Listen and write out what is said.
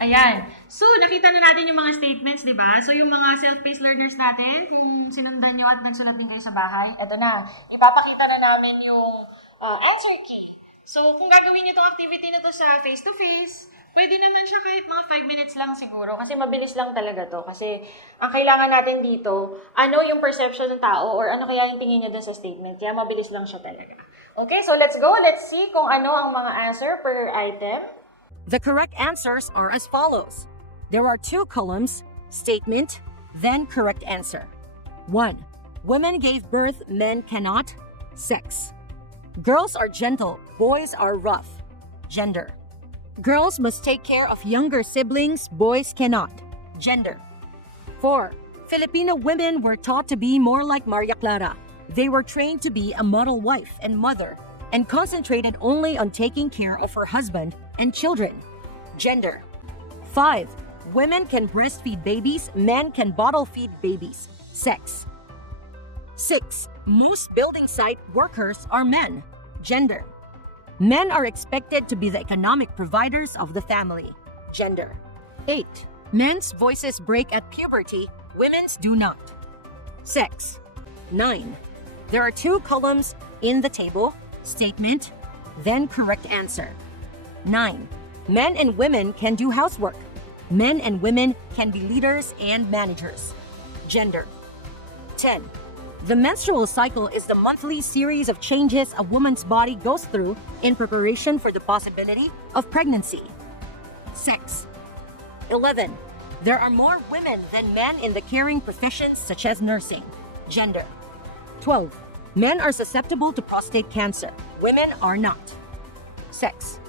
Ayan. So, nakita na natin yung mga statements, di ba? So, yung mga self-paced learners natin, kung sinundan nyo at nagsulat din kayo sa bahay, eto na. Ipapakita na namin yung answer key. So, kung gagawin nyo itong activity na to sa face-to-face, pwede naman siya kahit mga 5 minutes lang siguro. Kasi mabilis lang talaga to. Kasi ang kailangan natin dito, ano yung perception ng tao or ano kaya yung tingin niya dun sa statement. Kaya mabilis lang siya talaga. Okay, so let's go. Let's see kung ano ang mga answer per item. The correct answers are as follows. There are 2 columns, statement, then correct answer. 1. Women gave birth, men cannot. Sex. Girls are gentle, boys are rough. Gender. Girls must take care of younger siblings, boys cannot. Gender. 4. Filipino women were taught to be more like Maria Clara. They were trained to be a model wife and mother and concentrated only on taking care of her husband and children. Gender. 5. Women can breastfeed babies, men can bottle feed babies. Sex. 6. Most building site workers are men. Gender. Men are expected to be the economic providers of the family. Gender. 8. Men's voices break at puberty, women's do not. Sex. 9. There are 2 columns in the table, statement, then correct answer. 9. Men and women can do housework. Men and women can be leaders and managers. Gender. 10. The menstrual cycle is the monthly series of changes a woman's body goes through in preparation for the possibility of pregnancy. Sex. 11. There are more women than men in the caring professions such as nursing. Gender. 12. Men are susceptible to prostate cancer. Women are not. Sex.